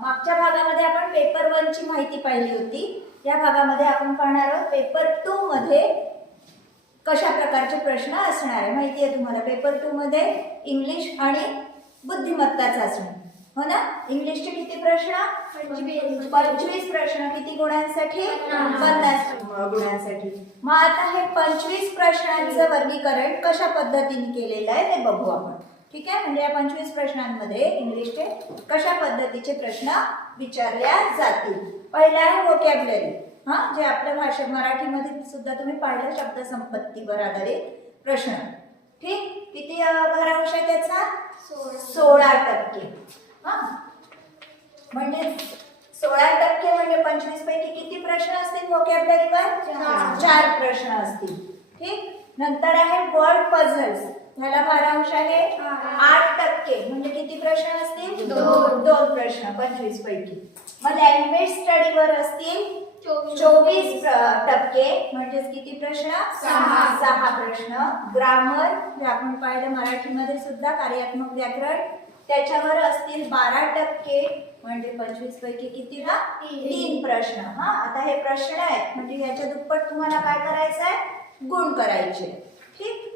मागच्या भागामध्ये आपण पेपर 1 ची माहिती पाहिली होती. या भागामध्ये आपण पाहणार आहोत पेपर 2 मध्ये कशा प्रकारचे प्रश्न असणार आहे. माहिती आहे तुम्हाला पेपर 2 मध्ये इंग्लिश आणि बुद्धिमत्ता चाचणी, हो ना. इंग्लिशचे किती प्रश्न? 25 प्रश्न. किती गुणांसाठी? 50 गुणांसाठी. मग आता हे 25 प्रश्नांचं वर्गीकरण कशा पद्धतीने केलेलं आहे ते बघू आपण. ठीक आहे. म्हणजे या 25 प्रश्नांमध्ये इंग्लिशचे कशा पद्धतीचे प्रश्न विचारल्या जातील. पहिला आहे व्होकॅब्युलरी, जे आपल्या भाषेत मराठीमध्ये सुद्धा तुम्ही पाहिलं, शब्दसंपत्तीवर आधारित प्रश्न. ठीक. किती भारांश आहे त्याचा? 16%. म्हणजे 16% म्हणजे 25 पैकी किती प्रश्न असतील व्होकॅब्युलरीवर? 4 प्रश्न असतील. ठीक. नंतर आहे वर्ड पझल्स, ह्याला भारांश आहे 8%. म्हणजे किती प्रश्न असतील? 2 प्रश्न 25 पैकी. मग लँग्वेज स्टडीवर असतील 24%. म्हणजे किती प्रश्न? 6 प्रश्न. ग्रामर, जे आपण पाहिलं मराठीमध्ये सुद्धा, कार्यात्मक व्याकरण, त्याच्यावर असतील 12%. म्हणजे 25 पैकी किती ना? 3 प्रश्न. आता हे प्रश्न आहेत म्हणजे याच्या दुप्पट तुम्हाला काय करायचं आहे? गुण करायचे. ठीक.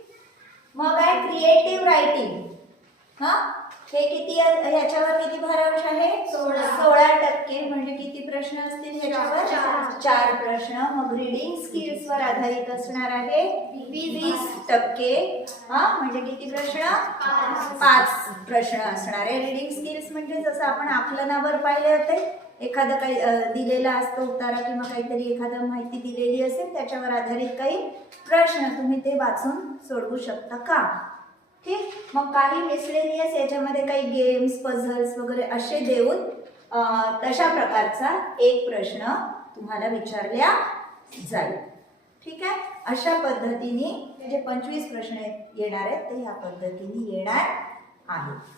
मग आहे क्रिएटिव्ह रायटिंग. हे किती? ह्याच्यावर किती भारांश आहे? 16%. म्हणजे किती प्रश्न असतील ह्याच्यावर? 4 प्रश्न. मग रीडिंग स्किल्स वर आधारित असणार आहे 20%. म्हणजे किती प्रश्न? 5 प्रश्न असणार आहे. रीडिंग स्किल्स म्हणजे जसं आपण आकलनावर पाहिले होते, एखादं काही दिलेलं असतं उतारा किंवा काहीतरी एखादं माहिती दिलेली असेल त्याच्यावर आधारित काही प्रश्न तुम्ही ते वाचून सोडवू शकता का. ठीक. मग काही मिसलेनियस, याच्यामध्ये काही गेम्स, पझल्स वगैरे असे देऊन तशा प्रकारचा एक प्रश्न तुम्हाला विचारल्या जाईल. ठीक आहे. अशा पद्धतीने जे 25 प्रश्न येणार आहेत ते ह्या पद्धतीने येणार आहेत.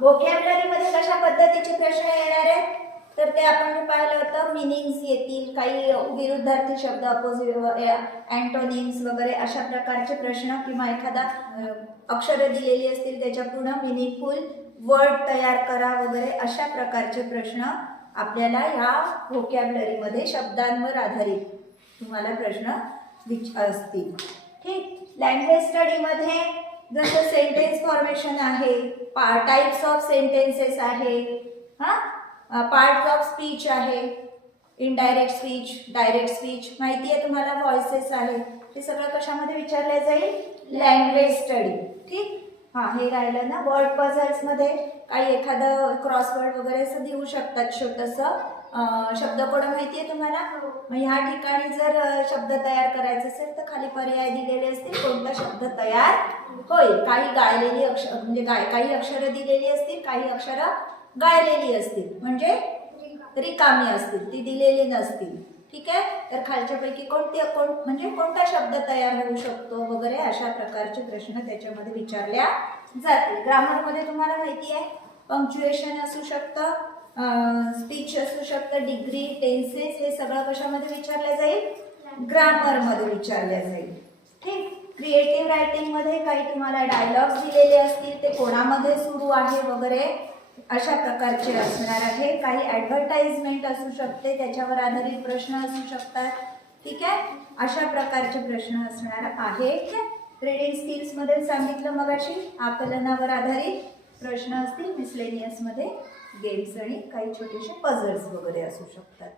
व्होकॅब्युलरी मध्ये कशा पद्धतीचे प्रश्न येणार आहेत तर ते आपण पाहिलं होतं. मिनिंग्स येतील, काही विरुद्धार्थी शब्द, अपोजिट, अँटोनिम्स वगैरे अशा प्रकारचे प्रश्न, किंवा एखादा अक्षरे दिलेली असतील त्याच्या पुढे मिनिंगफुल वर्ड तयार करा वगैरे अशा प्रकारचे प्रश्न आपल्याला या व्होकॅब्युलरी मध्ये शब्दांवर आधारित तुम्हाला प्रश्न असतील. ठीक. लँग्वेज स्टडी मध्ये जसं सेंटेन्स फॉर्मेशन आहे, टाइप्स ऑफ सेंटेन्सेस आहे, पार्ट्स ऑफ स्पीच आहे, इनडायरेक्ट स्पीच, डायरेक्ट स्पीच, माहिती आहे तुम्हाला, व्हॉइसेस आहे, हे सगळं कशामध्ये विचारले जाईल? Language study. ठीक. हे राहिलं ना. वर्ड पझल्स मध्ये काही एखादं क्रॉसवर्ड वगैरे असं देऊ शकतात छोटंसं. शब्दकोड माहिती आहे तुम्हाला. मग ह्या ठिकाणी जर शब्द तयार करायचे असेल तर खाली पर्याय दिलेले असतील, कोणता शब्द तयार होईल. काही गाळलेली अक्षर म्हणजे काही अक्षरं दिलेली असतील, काही अक्षरं गाळलेली असतील म्हणजे रिकामी असतील, ती दिलेली नसतील. ठीक आहे. तर खालच्यापैकी म्हणजे कोणता शब्द तयार होऊ शकतो वगैरे अशा प्रकारचे प्रश्न त्याच्यामध्ये विचारल्या जातील. ग्रामरमध्ये तुम्हाला माहिती आहे पंक्च्युएशन असू शकतं, स्पीच असू शकतं, डिग्री, टेन्सेस, हे सगळं कशामध्ये विचारलं जाईल? ग्रामरमध्ये विचारल्या जाईल. ठीक. क्रिएटिव्ह रायटिंग मध्ये काही तुम्हाला डायलॉग्स दिलेले असतील, ते कोणामध्ये सुरू आहे वगैरे अशा प्रकारचे असणार आहे. काही ॲडव्हर्टाइजमेंट असू शकते, त्याच्यावर आधारित प्रश्न असू शकतात. ठीक आहे. अशा प्रकारचे प्रश्न असणार आहेत. रीडिंग स्किल्स मध्ये सांगितलं मगाशी, आकलनावर आधारित प्रश्न असतील. मिसलेनियस मध्ये गेम्स आणि काही छोटेसे पझल्स वगैरे असू शकतात.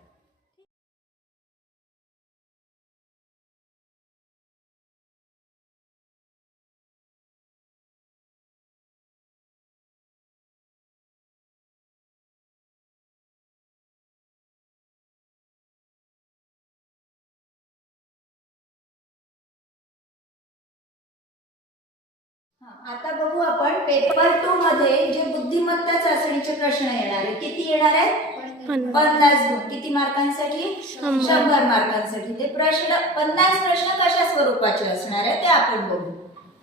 आता बघू आपण पेपर 2 मध्ये जे बुद्धिमत्ता चाचणीचे प्रश्न येणार आहेत. किती येणार आहेत? 50 गुण. किती मार्कांसाठी? 100 मार्कांसाठी. ते प्रश्न 50 प्रश्न कशा स्वरूपाचे असणार आहे ते आपण बघू.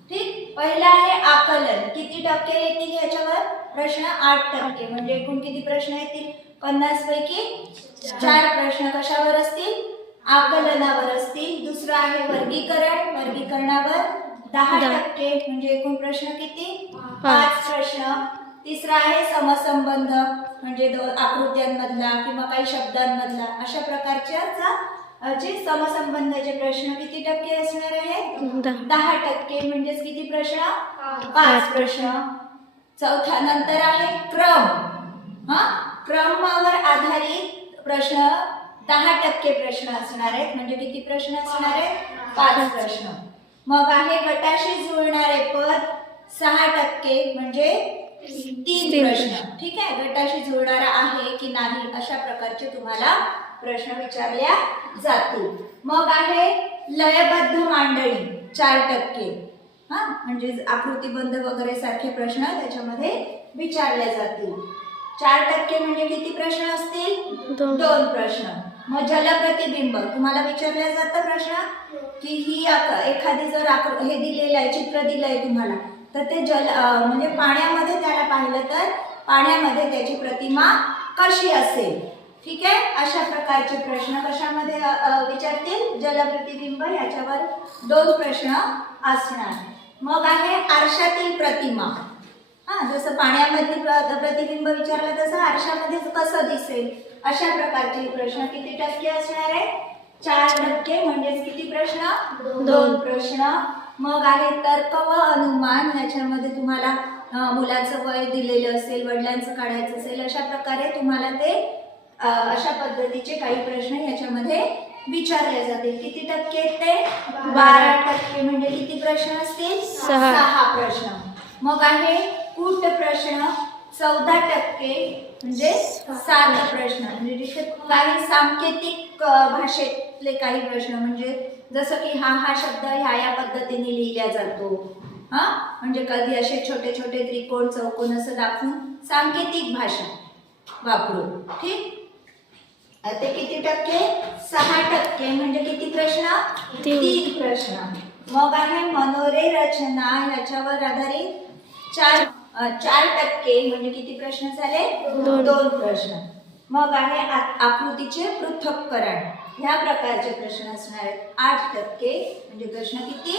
ठीक. पहिला आहे आकलन. किती टक्के येतील याच्यावर प्रश्न? 8%. म्हणजे एकूण किती प्रश्न येतील? 50 पैकी 4 प्रश्न कशावर असतील? आकलनावर असतील. दुसरा आहे वर्गीकरण. वर्गीकरणावर 10%. म्हणजे एकूण प्रश्न किती? 5 प्रश्न. तिसरा आहे समसंबंध, म्हणजे दोन आकृत्यांमधला किंवा काही शब्दांमधला अशा प्रकारच्या जे समसंबंधाचे प्रश्न किती टक्के असणार आहेत? 10%. म्हणजेच किती प्रश्न? 5 प्रश्न. चौथा नंतर आहे क्रम. क्रमावर आधारित प्रश्न 10% प्रश्न असणार आहेत. म्हणजे किती प्रश्न असणार आहेत? 5 प्रश्न. मग आहे गटाशी जुळणारे पद 6%, म्हणजे 3 प्रश्न. ठीक आहे, गटाशी जुळणारा आहे की नाही अशा प्रकारचे तुम्हाला प्रश्न विचारल्या जातील. मग आहे लयबद्ध मांडणी 4%. म्हणजे आकृतिबंध वगैरे सारखे प्रश्न त्याच्यामध्ये विचारले जातील. 4% म्हणजे किती प्रश्न असतील? 2 प्रश्न. मग जलप्रतिबिंब तुम्हाला विचारल्या जातं प्रश्न की ही एखादी जर हे दिलेलं आहे, चित्र दिलंय तुम्हाला, तर ते म्हणजे पाण्यामध्ये त्याला पाहिलं तर पाण्यामध्ये त्याची प्रतिमा कशी असेल. ठीक आहे, अशा प्रकारचे प्रश्न कशामध्ये विचारतील? जलप्रतिबिंब याच्यावर 2 प्रश्न असणार. मग आहे आरशातील प्रतिमा. जसं पाण्यामधली प्रतिबिंब विचारलं तसं आरशामध्ये कसं दिसेल अशा प्रकारचे प्रश्न किती टक्के असणार आहे? 4%. म्हणजेच किती प्रश्न? 2 प्रश्न. मग आहे तर्क व अनुमान. याच्यामध्ये तुम्हाला मुलाचं वय दिलेलं असेल, वडिलांचं काढायचं असेल, अशा प्रकारे तुम्हाला ते अशा पद्धतीचे काही प्रश्न याच्यामध्ये विचारले जातील. किती टक्के ते? 12%. म्हणजे किती प्रश्न असतील? 6 प्रश्न. मग आहे कूट प्रश्न 14%, म्हणजे 7 प्रश्न. म्हणजे जिथे काही सांकेतिक भाषेतले काही प्रश्न, म्हणजे जसं की हा शब्द ह्या पद्धतीने लिहिला जातो. म्हणजे कधी असे छोटे छोटे त्रिकोण चौकोन असं दाखवून सांकेतिक भाषा वापरून. ठीक, ते किती टक्के? 6%. म्हणजे किती प्रश्न? 3 प्रश्न. मग आहे मनोरे रचना. ह्याच्यावर आधारित 4%. म्हणजे किती प्रश्न झाले? 2 प्रश्न. मग आहे आकृतीचे पृथक्करण. ह्या प्रकारचे प्रश्न असणार आहेत. 8%. म्हणजे प्रश्न किती?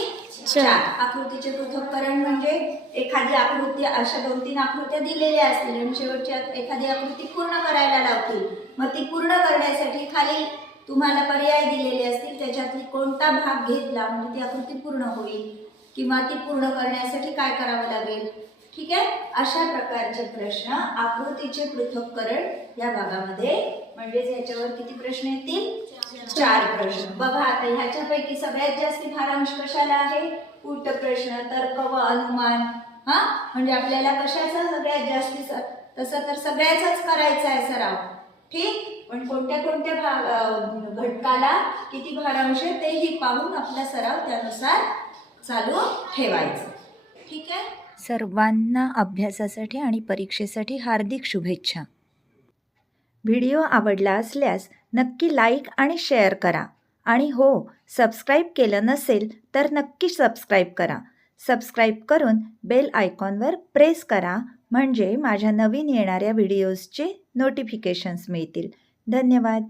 4. आकृतीचे पृथक्करण म्हणजे एखादी आकृती, अशा 2-3 आकृत्या दिलेल्या असतील आणि शेवटची एखादी आकृती पूर्ण करायला लावतील. मग ती पूर्ण करण्यासाठी खाली तुम्हाला पर्याय दिलेले असतील, त्याच्यातली कोणता भाग घेतला म्हणजे ती आकृती पूर्ण होईल, किंवा ती पूर्ण करण्यासाठी काय करावं लागेल. ठीक आहे, अशा प्रकारचे प्रश्न आकृतीचे पृथक्करण या भागामध्ये. म्हणजेच ह्याच्यावर किती प्रश्न येतील? 4 प्रश्न. बघा आता ह्याच्यापैकी सगळ्यात जास्त भारांश कशाला आहे? कूट प्रश्न, तर्क व अनुमान. म्हणजे आपल्याला कशाचा सगळ्यात जास्ती? तसं तर सगळ्याचाच करायचा आहे सराव. ठीक, पण कोणत्या कोणत्या घटकाला किती भारांश आहे तेही पाहून आपला सराव त्यानुसार चालू ठेवायचा. ठीक आहे, सर्वांना अभ्यासासाठी आणि परीक्षेसाठी हार्दिक शुभेच्छा. व्हिडिओ आवडला असल्यास नक्की लाईक आणि शेअर करा. आणि हो, सबस्क्राईब केलं नसेल तर नक्की सबस्क्राईब करा. सबस्क्राईब करून बेल आयकॉनवर प्रेस करा, म्हणजे माझ्या नवीन येणाऱ्या व्हिडिओजचे नोटिफिकेशन्स मिळतील. धन्यवाद.